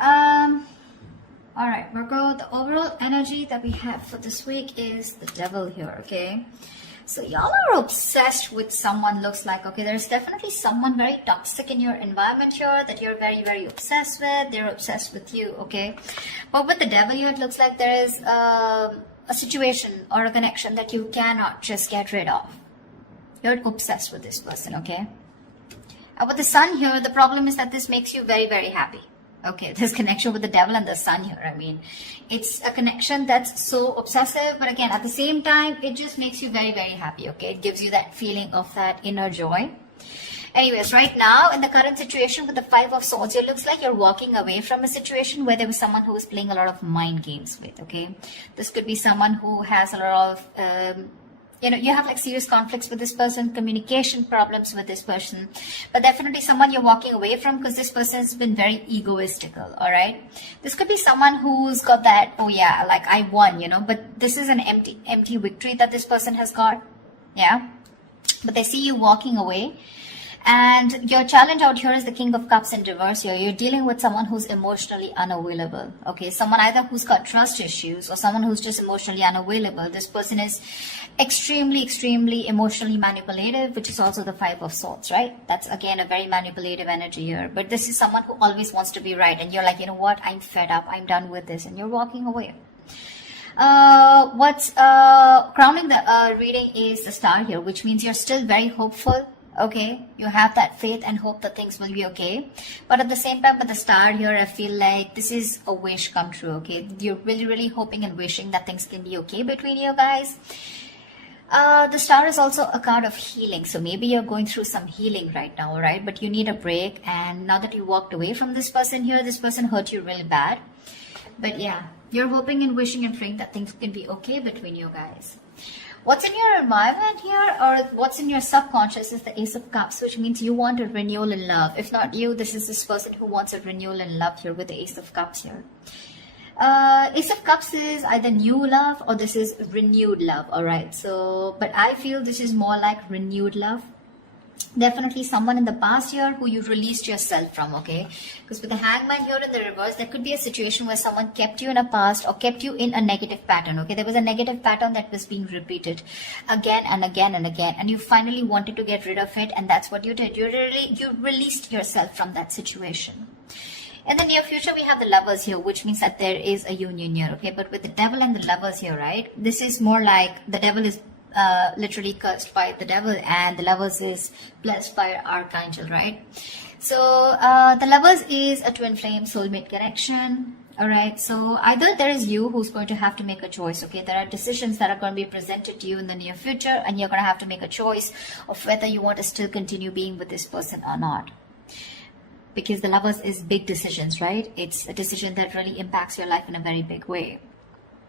All right, Virgo, the overall energy that we have for this week is the devil here, okay? So y'all are obsessed with someone, looks like, okay? There's definitely someone very toxic in your environment here that you're very, very obsessed with. They're obsessed with you, okay? But with the devil here, it looks like there is a situation or a connection that you cannot just get rid of. You're obsessed with this person, okay? With the sun here, the problem is that this makes you very, very happy. Okay, this connection with the devil and the sun here, I mean, it's a connection that's so obsessive, but again, at the same time, it just makes you very, very happy, okay? It gives you that feeling of that inner joy. Anyways, right now, in the current situation with the Five of Swords, it looks like you're walking away from a situation where there was someone who was playing a lot of mind games with, okay? This could be someone who has a lot of... you have like serious conflicts with this person, communication problems with this person, but definitely someone you're walking away from because this person has been very egoistical, all right? This could be someone who's got that, oh yeah, like I won, but this is an empty victory that this person has got, yeah? But they see you walking away. And your challenge out here is the King of Cups in reverse here. You're dealing with someone who's emotionally unavailable. Okay, someone either who's got trust issues or someone who's just emotionally unavailable. This person is extremely emotionally manipulative, which is also the Five of Swords, right? That's again a very manipulative energy here. But this is someone who always wants to be right. And you're like, you know what? I'm fed up. I'm done with this. And you're walking away. What's crowning the reading is the Star here, which means you're still very hopeful. Okay, you have that faith and hope that things will be okay. But at the same time, with the Star here, I feel like this is a wish come true, okay? You're really hoping and wishing that things can be okay between you guys. The Star is also a card of healing. So maybe you're going through some healing right now, right? But you need a break. And now that you walked away from this person here, this person hurt you really bad. But yeah, you're hoping and wishing and praying that things can be okay between you guys. What's in your environment here, or what's in your subconscious, is the Ace of Cups, which means you want a renewal in love. If not you, this is this person who wants a renewal in love here with the Ace of Cups here. Ace of Cups is either new love or this is renewed love, alright? So, but I feel this is more like renewed love. Definitely someone in the past here who you released yourself from, okay? Because with the Hangman here in the reverse, there could be a situation where someone kept you in a past or kept you in a negative pattern, okay? There was a negative pattern that was being repeated again and again and again, and you finally wanted to get rid of it, and that's what you did. You released yourself from that situation. In the near future, we have the Lovers here, which means that there is a union here, okay? But with the Devil and the Lovers here, right? This is more like the Devil is literally cursed by the devil and the Lovers is blessed by Archangel, right? So the Lovers is a twin flame soulmate connection, all right? So either there is you who's going to have to make a choice, okay? There are decisions that are going to be presented to you in the near future, and you're going to have to make a choice of whether you want to still continue being with this person or not. Because the Lovers is big decisions, right? It's a decision that really impacts your life in a very big way.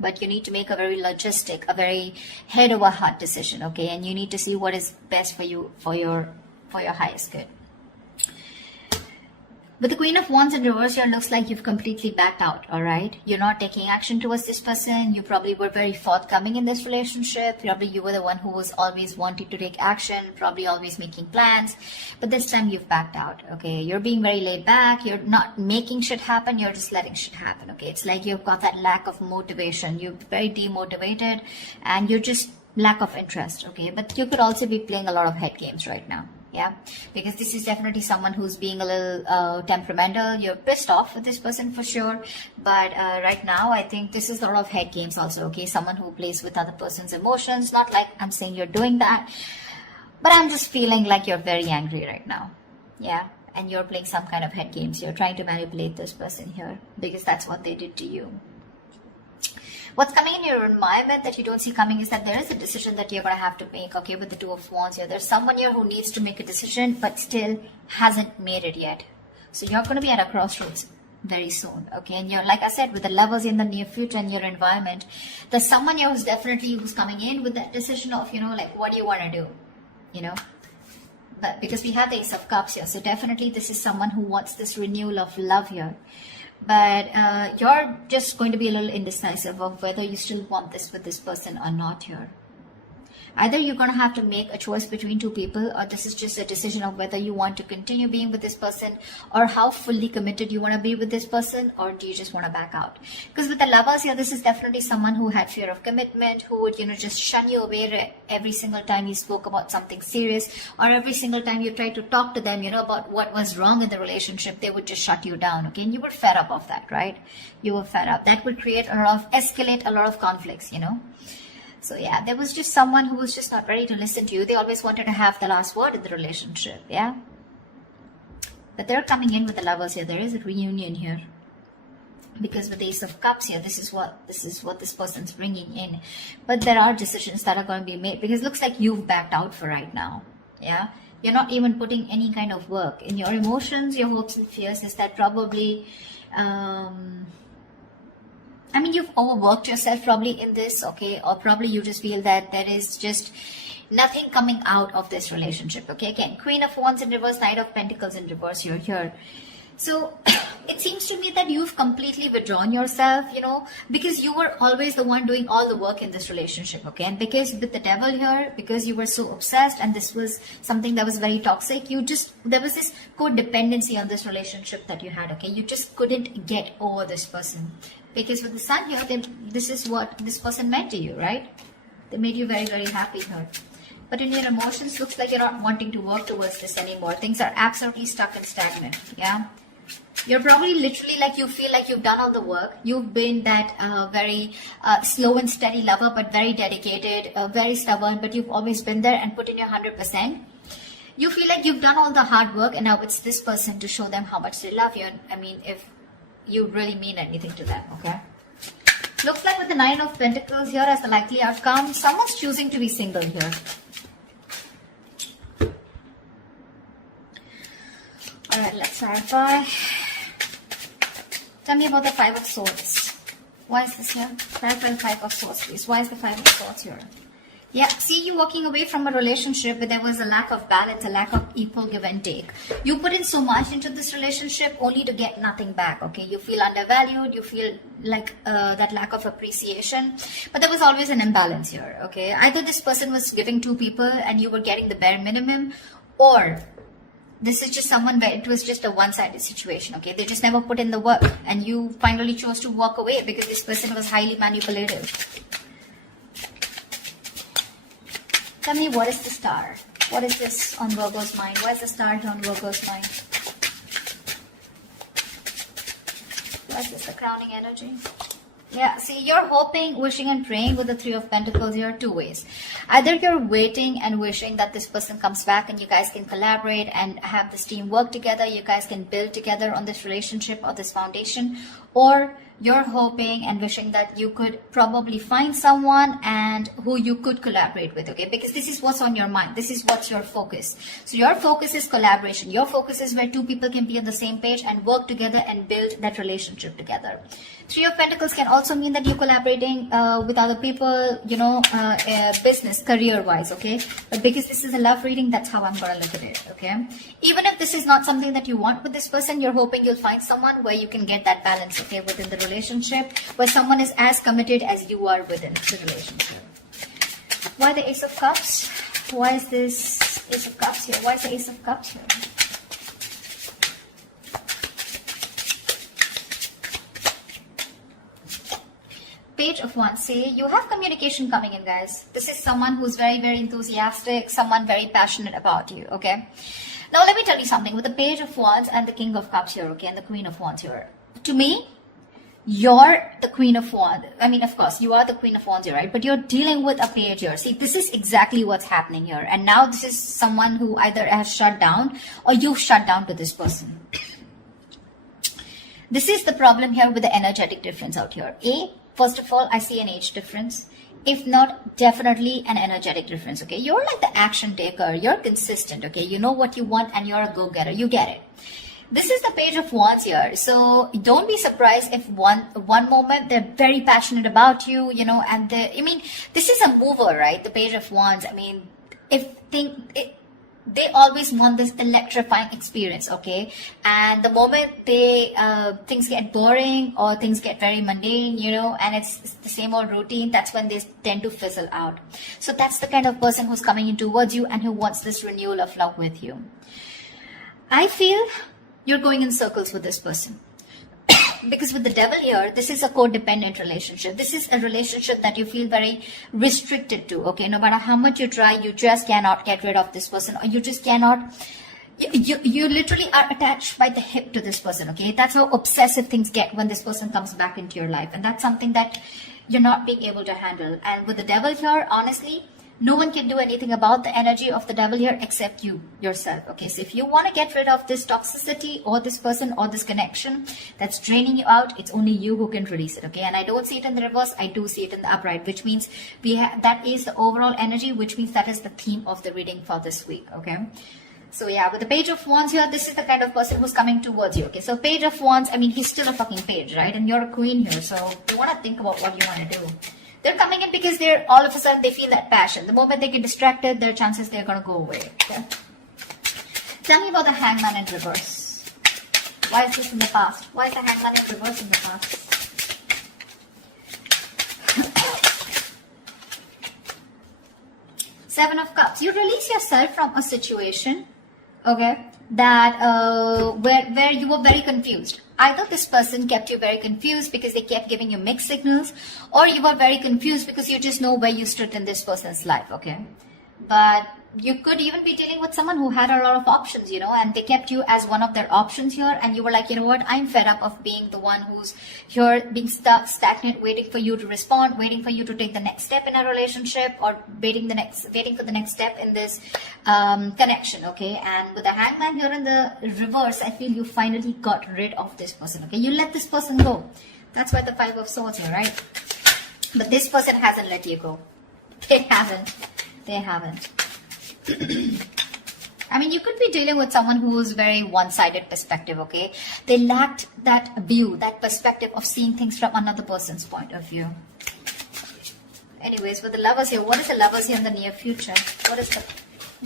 But you need to make a very logistic, a very head over heart decision, okay? And you need to see what is best for you, for your highest good. With the Queen of Wands in reverse here, looks like you've completely backed out, all right? You're not taking action towards this person. You probably were very forthcoming in this relationship. Probably you were the one who was always wanting to take action, probably always making plans. But this time you've backed out, okay? You're being very laid back. You're not making shit happen. You're just letting shit happen, okay? It's like you've got that lack of motivation. You're very demotivated and you're just lack of interest, okay? But you could also be playing a lot of head games right now. Yeah, because this is definitely someone who's being a little temperamental. You're pissed off with this person for sure. But right now, I think this is a lot of head games also, okay? Someone who plays with other person's emotions. Not like I'm saying you're doing that, but I'm just feeling like you're very angry right now. Yeah, and you're playing some kind of head games. You're trying to manipulate this person here because that's what they did to you. What's coming in your environment that you don't see coming is that there is a decision that you're going to have to make, okay, with the Two of Wands here. There's someone here who needs to make a decision but still hasn't made it yet. So you're going to be at a crossroads very soon, okay? And you're, like I said, with the Lovers in the near future in your environment, there's someone here who's coming in with that decision of, like, what do you want to do, But because we have the Ace of Cups here, so definitely this is someone who wants this renewal of love here. But you're just going to be a little indecisive of whether you still want this with this person or not here. Either you're going to have to make a choice between two people, or this is just a decision of whether you want to continue being with this person, or how fully committed you want to be with this person, or do you just want to back out? Because with the Lovers here, this is definitely someone who had fear of commitment, who would, just shun you away every single time you spoke about something serious, or every single time you tried to talk to them, about what was wrong in the relationship. They would just shut you down, okay? And you were fed up of that, right? You were fed up. That would create escalate a lot of conflicts, So yeah, there was just someone who was just not ready to listen to you. They always wanted to have the last word in the relationship, yeah? But they're coming in with the Lovers here. There is a reunion here. Because with the Ace of Cups here, this is what this person's bringing in. But there are decisions that are going to be made, because it looks like you've backed out for right now, yeah? You're not even putting any kind of work in your emotions, your hopes and fears. Is that probably you've overworked yourself probably in this, okay? Or probably you just feel that there is just nothing coming out of this relationship, okay? Again, Queen of Wands in reverse, Knight of Pentacles in reverse, you're here. So it seems to me that you've completely withdrawn yourself, because you were always the one doing all the work in this relationship, okay? And because with the Devil here, because you were so obsessed and this was something that was very toxic, there was this codependency on this relationship that you had, okay? You just couldn't get over this person. Because with the Sun here, this is what this person meant to you, right? They made you very, very happy here. But in your emotions, looks like you're not wanting to work towards this anymore. Things are absolutely stuck and stagnant, yeah? You're probably literally like, you feel like you've done all the work. You've been that very slow and steady lover, but very dedicated, very stubborn, but you've always been there and put in your 100%. You feel like you've done all the hard work, and now it's this person to show them how much they love you. And if you really mean anything to them, okay? Looks like with the Nine of Pentacles here as the likely outcome, someone's choosing to be single here. Alright, let's clarify. Tell me about the Five of Swords. Why is this here? Clarify the Five of Swords, please. Why is the Five of Swords here? Yeah, see you walking away from a relationship where there was a lack of balance, a lack of equal give and take. You put in so much into this relationship only to get nothing back, okay? You feel undervalued, you feel like that lack of appreciation. But there was always an imbalance here, okay? Either this person was giving to people and you were getting the bare minimum, or this is just someone where it was just a one-sided situation, okay? They just never put in the work and you finally chose to walk away because this person was highly manipulative. Tell me, what is the Star? What is this on Virgo's mind? Why is the Star here on Virgo's mind? What is this, the crowning energy? Yeah, see, you're hoping, wishing and praying with the Three of Pentacles here two ways. Either you're waiting and wishing that this person comes back and you guys can collaborate and have this team work together. You guys can build together on this relationship or this foundation. Or you're hoping and wishing that you could probably find someone and who you could collaborate with, okay? Because this is what's on your mind. This is what's your focus. So your focus is collaboration. Your focus is where two people can be on the same page and work together and build that relationship together. Three of Pentacles can also mean that you're collaborating with other people, business, career-wise, okay? But because this is a love reading, that's how I'm going to look at it, okay? Even if this is not something that you want with this person, you're hoping you'll find someone where you can get that balance, okay, within the relationship, where someone is as committed as you are within the relationship. Why the Ace of Cups? Why is this Ace of Cups here? Why is the Ace of Cups here? Page of Wands. See, you have communication coming in, guys. This is someone who's very, very enthusiastic, someone very passionate about you, okay? Now, let me tell you something. With the Page of Wands and the King of Cups here, okay, and the Queen of Wands here, to me, you're the Queen of Wands. I mean, of course, you are the Queen of Wands here, right? But you're dealing with a page here. See, this is exactly what's happening here. And now this is someone who either has shut down or you've shut down to this person. This is the problem here with the energetic difference out here. First of all, I see an age difference. If not, definitely an energetic difference, okay? You're like the action taker. You're consistent, okay? You know what you want and you're a go-getter. You get it. This is the Page of Wands here. So don't be surprised if one moment they're very passionate about you, and this is a mover, right? The Page of Wands. I mean, they always want this electrifying experience, okay? And the moment they things get boring or things get very mundane, you know, and it's the same old routine, that's when they tend to fizzle out. So that's the kind of person who's coming in towards you and who wants this renewal of love with you. I feel you're going in circles with this person. Because with the devil here, this is a codependent relationship. This is a relationship that you feel very restricted to, okay? No matter how much you try, you just cannot get rid of this person, or you just cannot, you literally are attached by the hip to this person, okay? That's how obsessive things get when this person comes back into your life. And that's something that you're not being able to handle. And with the devil here, honestly, no one can do anything about the energy of the devil here except you, yourself. Okay, so if you want to get rid of this toxicity or this person or this connection that's draining you out, it's only you who can release it. Okay, and I don't see it in the reverse, I do see it in the upright, which means that is the overall energy, which means that is the theme of the reading for this week. Okay, so yeah, with the Page of Wands here, this is the kind of person who's coming towards you. Okay, so Page of Wands, I mean, he's still a fucking page, right? And you're a queen here, so you want to think about what you want to do. They're coming in because they're all of a sudden they feel that passion. The moment they get distracted, there are chances they're going to go away. Okay? Tell me about the Hangman in reverse. Why is this in the past? Why is the Hangman in reverse in the past? Seven of Cups. You release yourself from a situation, okay, that where you were very confused. Either this person kept you very confused because they kept giving you mixed signals, or you were very confused because you just know where you stood in this person's life, okay? But you could even be dealing with someone who had a lot of options, you know, and they kept you as one of their options here, and you were like, you know what, I'm fed up of being the one who's here being stuck, stagnant, waiting for you to respond, waiting for you to take the next step in a relationship, or waiting for the next step in this connection, okay? And with the Hangman here in the reverse, I feel you finally got rid of this person, okay? You let this person go. That's why the Five of Swords here, right? But this person hasn't let you go. They haven't. They haven't. I mean, you could be dealing with someone who's very one-sided perspective, okay? They lacked that view, that perspective of seeing things from another person's point of view. Anyways, with the Lovers here, what is the Lovers here in the near future? What is the...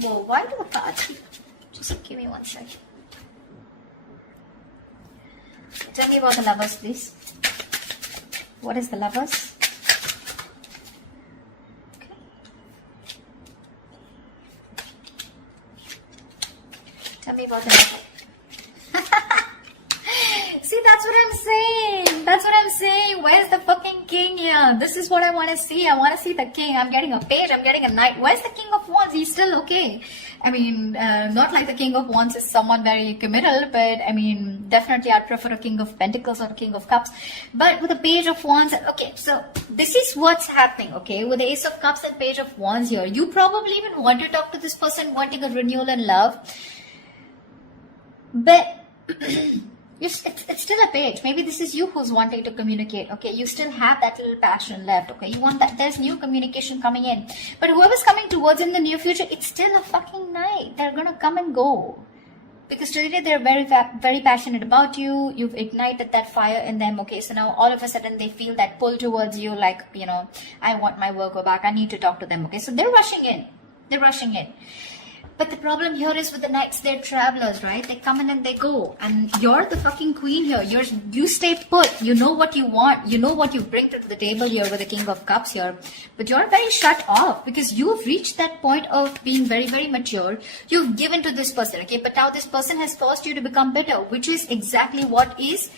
Whoa, why do the cards? Just give me one second. Tell me about the Lovers, please. What is the Lovers? Tell me about the See, that's what I'm saying. That's what I'm saying. Where's the fucking king here? This is what I want to see. I want to see the king. I'm getting a page. I'm getting a knight. Where's the King of Wands? He's still okay. I mean, not like the King of Wands is someone very committal, but I mean, definitely I'd prefer a King of Pentacles or a King of Cups. But with the Page of Wands, okay, so this is what's happening, okay? With the Ace of Cups and Page of Wands here, you probably even want to talk to this person, wanting a renewal in love. But it's still a page. Maybe this is you who's wanting to communicate, okay? You still have that little passion left, okay? You want that, there's new communication coming in. But whoever's coming towards in the near future, it's still a fucking night. They're gonna come and go. Because today they're very passionate about you. You've ignited that fire in them, okay? So now all of a sudden they feel that pull towards you, like, you know, I want my Virgo back. I need to talk to them, okay? So they're rushing in. They're rushing in. But the problem here is with the knights, they're travelers, right? They come in and they go. And you're the fucking queen here. You stay put. You know what you want. You know what you bring to the table here with the King of Cups here. But you're very shut off because you've reached that point of being very, very mature. You've given to this person, okay? But now this person has forced you to become bitter, which is exactly what is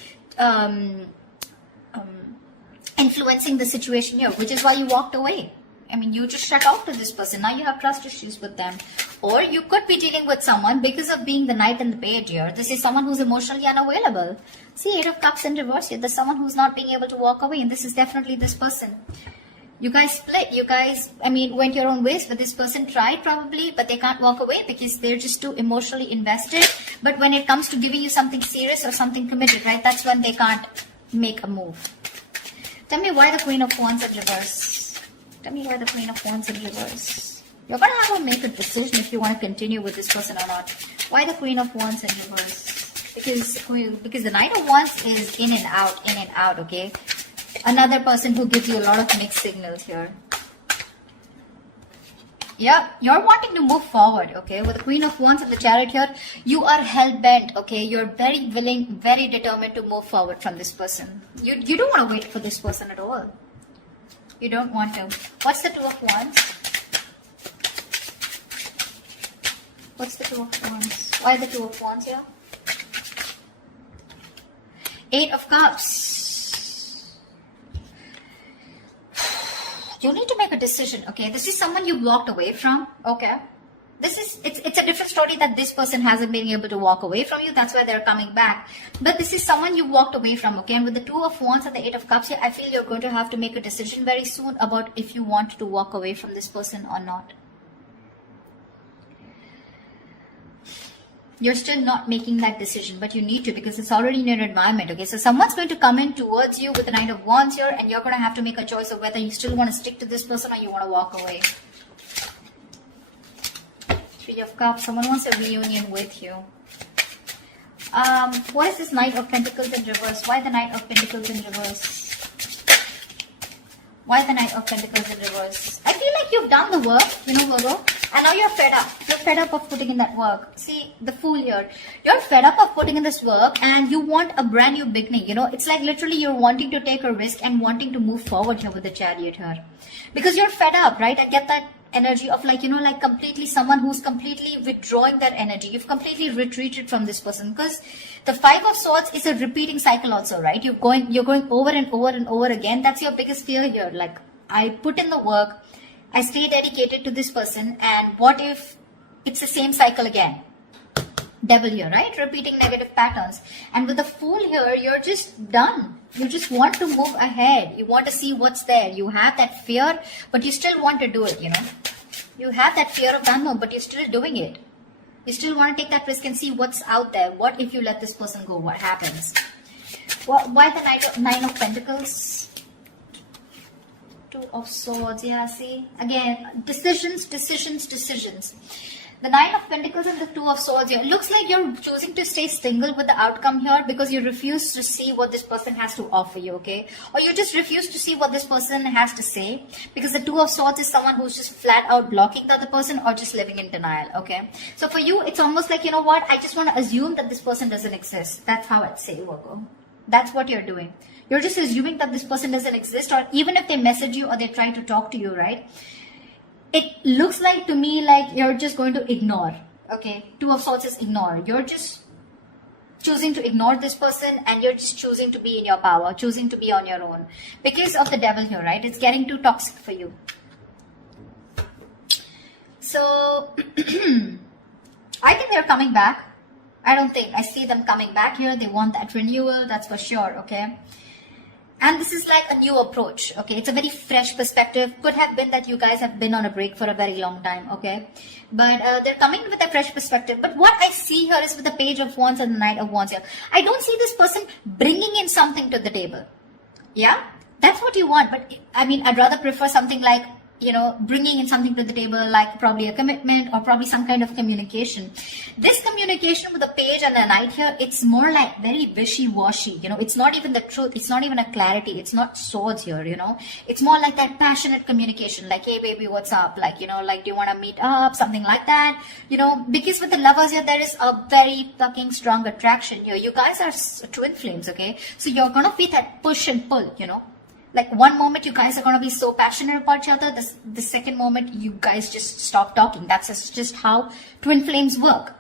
influencing the situation here, which is why you walked away. I mean, you just shut off to this person. Now you have trust issues with them. Or you could be dealing with someone because of being the knight and the page here. This is someone who's emotionally unavailable. See, Eight of Cups in reverse here. There's someone who's not being able to walk away. And this is definitely this person. You guys split. You guys, I mean, went your own ways. But this person tried probably, but they can't walk away because they're just too emotionally invested. But when it comes to giving you something serious or something committed, right, that's when they can't make a move. Tell me why the Queen of Wands in reverse. Tell me why the Queen of Wands in reverse. You're going to have to make a decision if you want to continue with this person or not. Why the Queen of Wands in reverse? Because the Knight of Wands is in and out, okay? Another person who gives you a lot of mixed signals here. Yeah, you're wanting to move forward, okay? With the Queen of Wands and the Chariot here, you are hell-bent, okay? You're very willing, very determined to move forward from this person. You don't want to wait for this person at all. You don't want to. What's the Two of Wands? What's the Two of Wands? Why the Two of Wands here? Eight of Cups. You need to make a decision, okay? This is someone you walked away from, okay? It's a different story that this person hasn't been able to walk away from you. That's why they're coming back. But this is someone you walked away from, okay? And with the Two of Wands and the Eight of Cups here, I feel you're going to have to make a decision very soon about if you want to walk away from this person or not. You're still not making that decision, but you need to, because it's already in your environment, okay? So someone's going to come in towards you with the Knight of Wands here, and you're going to have to make a choice of whether you still want to stick to this person or you want to walk away. Three of Cups. Someone wants a reunion with you. What is this Knight of Pentacles in reverse? Why the Knight of Pentacles in reverse? Why the Knight of Pentacles in reverse? I feel like you've done the work, you know, Virgo. And now you're fed up. You're fed up of putting in that work. See, the Fool here. You're fed up of putting in this work and you want a brand new beginning. You know, it's like literally you're wanting to take a risk and wanting to move forward here with the Chariot here. Because you're fed up, right? I get that energy of like, you know, like completely someone who's completely withdrawing that energy. You've completely retreated from this person. Because the Five of Swords is a repeating cycle also, right? You're going over and over and over again. That's your biggest fear here. Like, I put in the work. I stay dedicated to this person, and what if it's the same cycle again? Devil here, right? Repeating negative patterns. And with the Fool here, you're just done. You just want to move ahead. You want to see what's there. You have that fear, but you still want to do it, you know. You have that fear of unknown, but you're still doing it. You still want to take that risk and see what's out there. What if you let this person go? What happens? Why the Nine of Pentacles? Two of Swords, yeah, see? Again, decisions. The Nine of Pentacles and the Two of Swords here. Looks like you're choosing to stay single with the outcome here because you refuse to see what this person has to offer you, okay? Or you just refuse to see what this person has to say, because the Two of Swords is someone who's just flat out blocking the other person or just living in denial, okay? So for you, it's almost like, you know what? I just want to assume that this person doesn't exist. That's how I'd say, Virgo. That's what you're doing. You're just assuming that this person doesn't exist, or even if they message you or they try to talk to you, right? It looks like to me like you're just going to ignore, okay? Two of Swords is ignore. You're just choosing to ignore this person and you're just choosing to be in your power, choosing to be on your own. Because of the Devil here, right? It's getting too toxic for you. So, I think they're coming back. I see them coming back here. They want that renewal, that's for sure, okay? And this is like a new approach, okay? It's a very fresh perspective. Could have been that you guys have been on a break for a very long time, okay? But they're coming with a fresh perspective. But what I see here is with the Page of Wands and the Knight of Wands here. I don't see this person bringing in something to the table. Yeah? That's what you want. But I mean, I'd rather prefer something like, you know, bringing in something to the table, like probably a commitment or probably some kind of communication. This communication with the Page and the Knight here, it's more like very wishy-washy, you know, it's not even the truth, it's not even a clarity, it's not swords here, you know, it's more like that passionate communication, like, hey baby, what's up, like, you know, like, do you want to meet up, something like that, you know, because with the Lovers here, there is a very fucking strong attraction here. You guys are twin flames, okay, so you're gonna be that push and pull, you know. Like one moment you guys are going to be so passionate about each other, the second moment you guys just stop talking. That's just how twin flames work,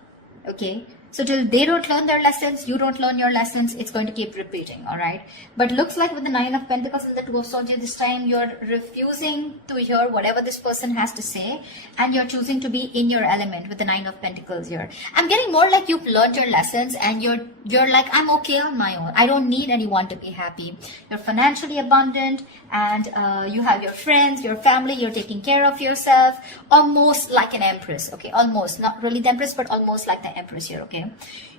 okay? So till they don't learn their lessons, you don't learn your lessons, it's going to keep repeating, all right? But looks like with the Nine of Pentacles and the Two of Swords, this time you're refusing to hear whatever this person has to say, and you're choosing to be in your element with the Nine of Pentacles here. I'm getting more like you've learned your lessons and you're like, I'm okay on my own. I don't need anyone to be happy. You're financially abundant and you have your friends, your family, you're taking care of yourself, almost like an empress, okay? Almost, not really the empress, but almost like the empress here, okay?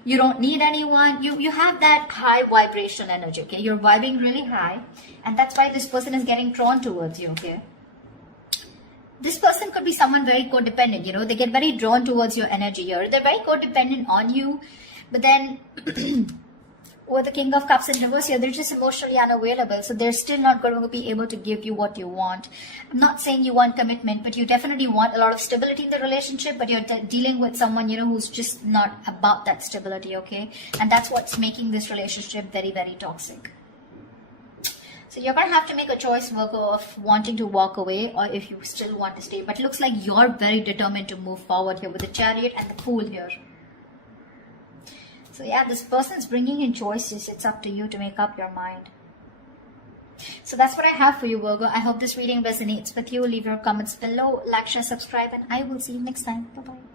You don't need anyone. You have that high vibration energy, okay? You're vibing really high, and that's why this person is getting drawn towards you, okay? This person could be someone very codependent, you know? They get very drawn towards your energy here. They're very codependent on you, but then with the King of Cups in reverse here, they're just emotionally unavailable. So they're still not going to be able to give you what you want. I'm not saying you want commitment, but you definitely want a lot of stability in the relationship, but you're dealing with someone, you know, who's just not about that stability, okay? And that's what's making this relationship very, very toxic. So you're going to have to make a choice, Virgo, of wanting to walk away or if you still want to stay. But it looks like you're very determined to move forward here with the Chariot and the Fool here. So yeah, this person's bringing in choices. It's up to you to make up your mind. So that's what I have for you, Virgo. I hope this reading resonates with you. Leave your comments below, like, share, subscribe, and I will see you next time. Bye-bye.